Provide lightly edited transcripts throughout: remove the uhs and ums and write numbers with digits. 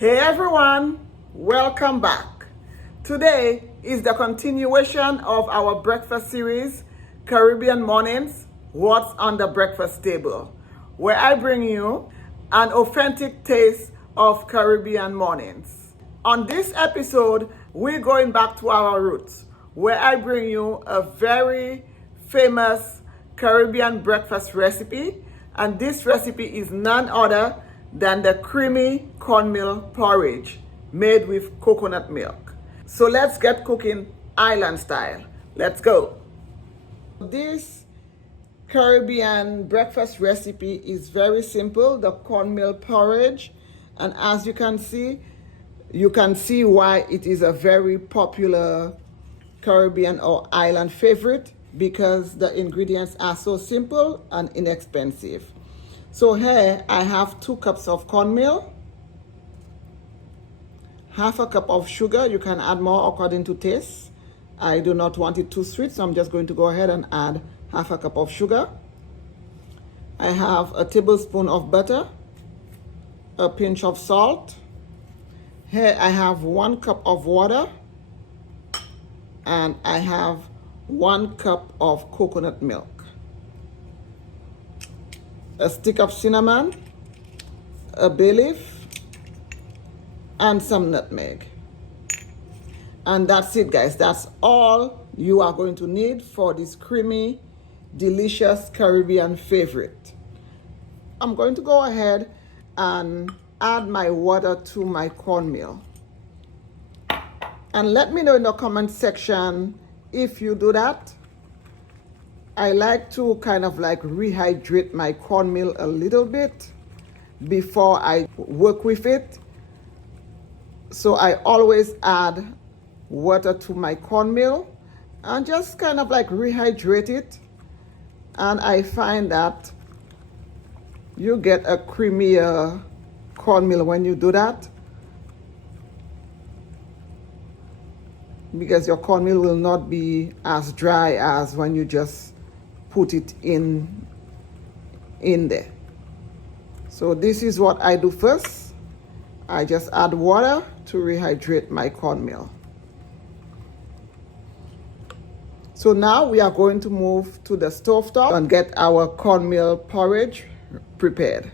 Hey everyone, welcome back. Today is the continuation of our breakfast series, Caribbean Mornings, What's on the Breakfast Table, where I bring you an authentic taste of Caribbean mornings. On this episode, we're going back to our roots, where I bring you a very famous Caribbean breakfast recipe, and this recipe is none other than the creamy cornmeal porridge made with coconut milk. So let's get cooking island style. Let's go. This Caribbean breakfast recipe is very simple, the cornmeal porridge, and as you can see why it is a very popular Caribbean or island favorite, because the ingredients are so simple and inexpensive. So here I have 2 cups of cornmeal, half a cup of sugar. You can add more according to taste. I do not want it too sweet, so I'm just going to go ahead and add half a cup of sugar. I have a tablespoon of butter, a pinch of salt. Here I have 1 cup of water, and I have 1 cup of coconut milk, a stick of cinnamon, a bay leaf, and some nutmeg. And that's it, guys. That's all you are going to need for this creamy, delicious Caribbean favorite. I'm going to go ahead and add my water to my cornmeal. And let me know in the comment section if you do that. I like to kind of like rehydrate my cornmeal a little bit before I work with it. So I always add water to my cornmeal and just kind of like rehydrate it. And I find that you get a creamier cornmeal when you do that, because your cornmeal will not be as dry as when you just put it in there. So this is what I do first. I just add water to rehydrate my cornmeal. So now we are going to move to the stovetop and get our cornmeal porridge prepared.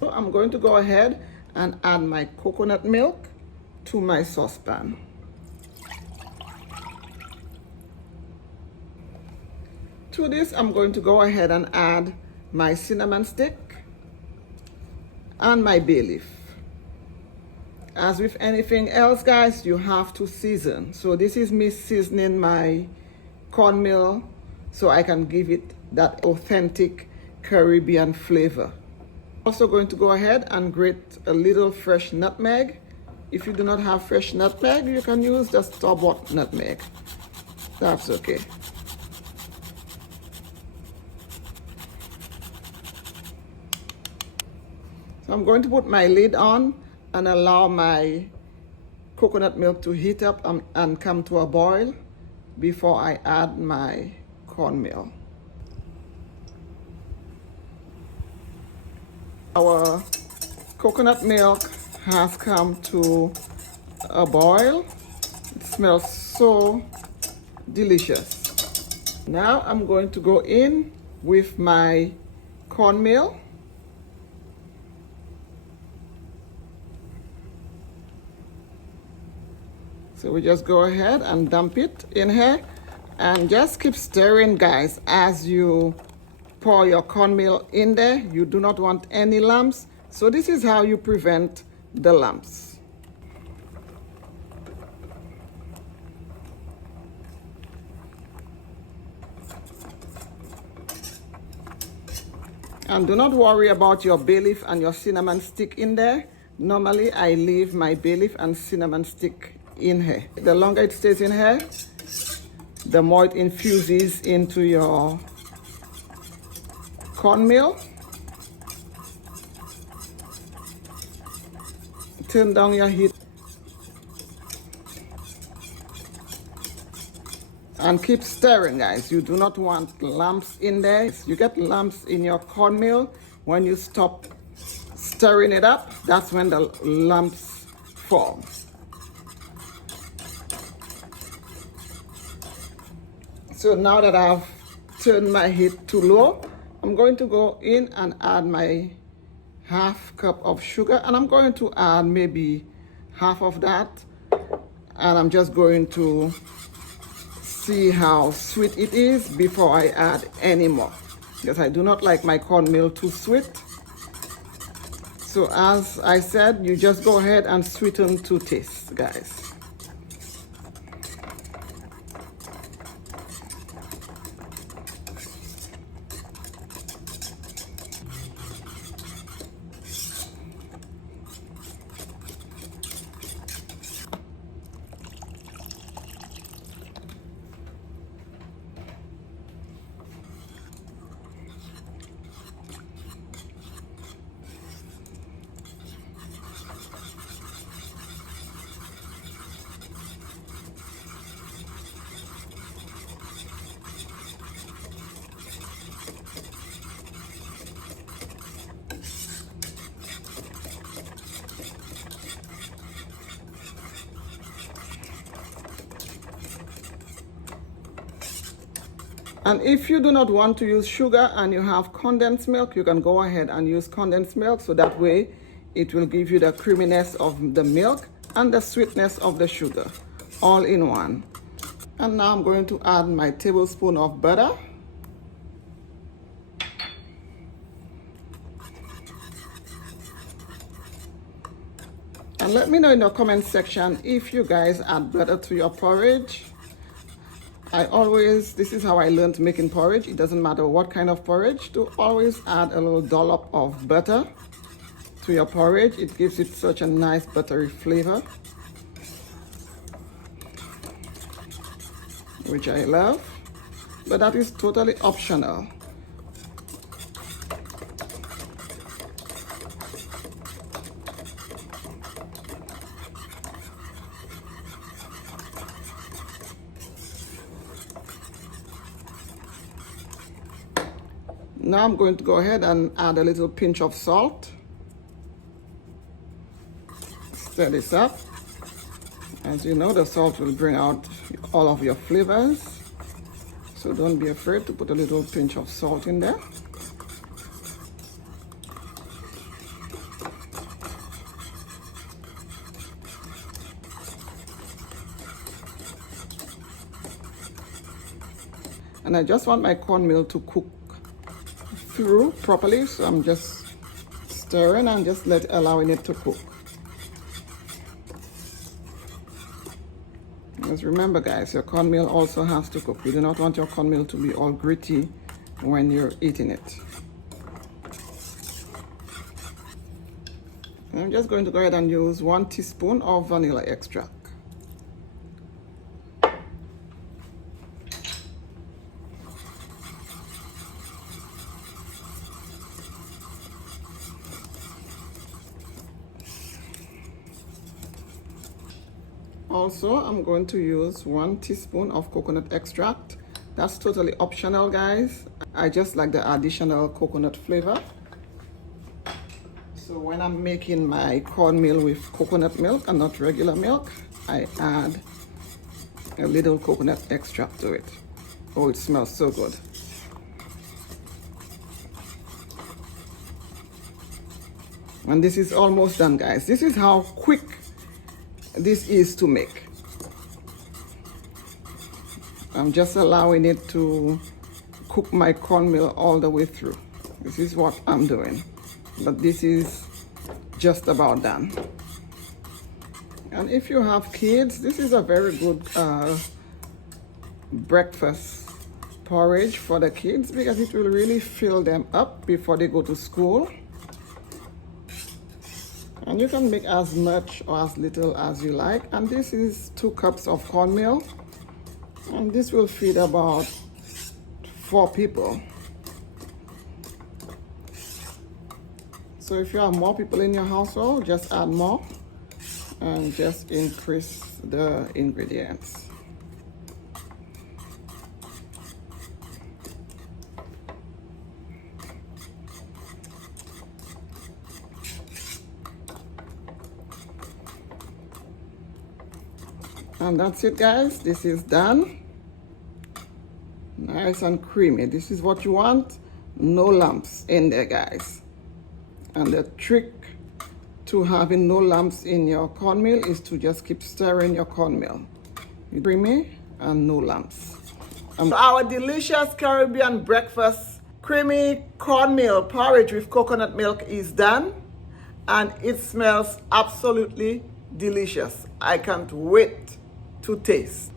So I'm going to go ahead and add my coconut milk to my saucepan. To this, I'm going to go ahead and add my cinnamon stick and my bay leaf. As with anything else, guys, you have to season. So this is me seasoning my cornmeal so I can give it that authentic Caribbean flavor. Also going to go ahead and grate a little fresh nutmeg. If you do not have fresh nutmeg, you can use the store-bought nutmeg. That's okay. So I'm going to put my lid on and allow my coconut milk to heat up and come to a boil before I add my cornmeal. Our coconut milk has come to a boil. It smells so delicious. Now I'm going to go in with my cornmeal. So we just go ahead and dump it in here and just keep stirring, guys, as you pour your cornmeal in there. You do not want any lumps. So this is how you prevent the lumps. And do not worry about your bay leaf and your cinnamon stick in there. Normally, I leave my bay leaf and cinnamon stick in here. The longer it stays in here, the more it infuses into your cornmeal. Turn down your heat and keep stirring, guys. You do not want lumps in there. You get lumps in your cornmeal when you stop stirring it up, that's when the lumps form. So now that I've turned my heat to low, I'm going to go in and add my half cup of sugar, and I'm going to add maybe half of that, and I'm just going to see how sweet it is before I add any more, because I do not like my cornmeal too sweet. So as I said, you just go ahead and sweeten to taste, guys. And if you do not want to use sugar and you have condensed milk, you can go ahead and use condensed milk, so that way it will give you the creaminess of the milk and the sweetness of the sugar all in one. And now I'm going to add my tablespoon of butter. And let me know in the comment section if you guys add butter to your porridge. This is how I learned making porridge. It doesn't matter what kind of porridge, to always add a little dollop of butter to your porridge. It gives it such a nice buttery flavor, which I love, but that is totally optional. Now I'm going to go ahead and add a little pinch of salt. Stir this up. As you know, the salt will bring out all of your flavors, so don't be afraid to put a little pinch of salt in there. And I just want my cornmeal to cook through properly, so I'm just stirring and just allowing it to cook. Because remember, guys, your cornmeal also has to cook. You do not want your cornmeal to be all gritty when you're eating it. And I'm just going to go ahead and use 1 teaspoon of vanilla extract. Also, I'm going to use 1 teaspoon of coconut extract. That's totally optional, guys. I just like the additional coconut flavor. So when I'm making my cornmeal with coconut milk and not regular milk, I add a little coconut extract to it. Oh, it smells so good. And this is almost done, guys. This is how quick this is to make. I'm just allowing it to cook my cornmeal all the way through. This is what I'm doing. But this is just about done. And if you have kids, this is a very good breakfast porridge for the kids, because it will really fill them up before they go to school. And you can make as much or as little as you like. And this is 2 cups of cornmeal. And this will feed about 4 people. So if you have more people in your household, just add more and just increase the ingredients. And that's it, guys. This is done. Nice and creamy. This is what you want. No lumps in there, guys. And the trick to having no lumps in your cornmeal is to just keep stirring your cornmeal. Creamy and no lumps. So our delicious Caribbean breakfast creamy cornmeal porridge with coconut milk is done, and it smells absolutely delicious. I can't wait to taste.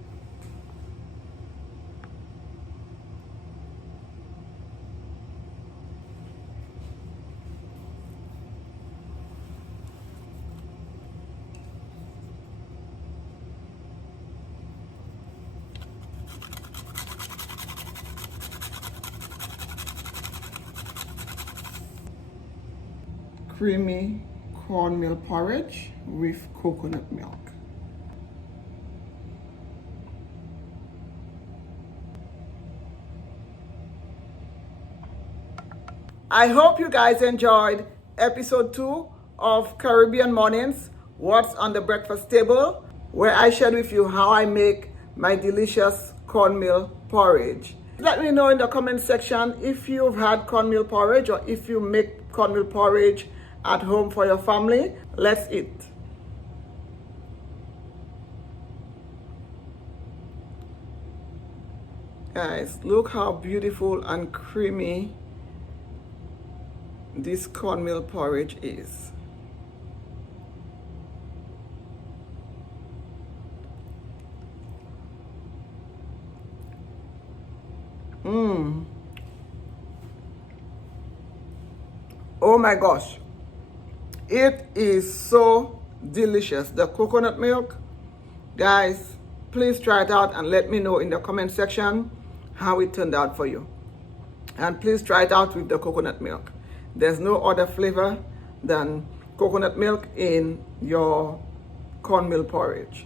Creamy cornmeal porridge with coconut milk. I hope you guys enjoyed episode 2 of Caribbean Mornings, What's on the Breakfast Table, where I shared with you how I make my delicious cornmeal porridge. Let me know in the comment section if you've had cornmeal porridge or if you make cornmeal porridge at home for your family. Let's eat. Guys, look how beautiful and creamy this cornmeal porridge is. Oh my gosh. It is so delicious. The coconut milk, guys, please try it out and let me know in the comment section how it turned out for you. And please try it out with the coconut milk. There's no other flavor than coconut milk in your cornmeal porridge.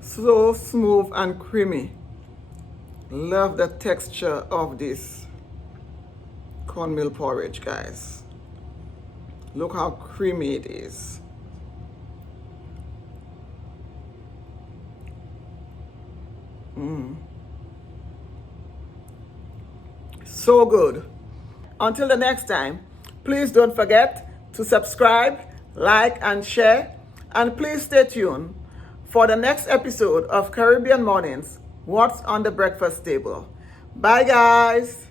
So smooth and creamy. Love the texture of this cornmeal porridge, guys. Look how creamy it is. So good. Until the next time, please don't forget to subscribe, like, and share. And please stay tuned for the next episode of Caribbean Mornings, What's on the Breakfast Table. Bye, guys.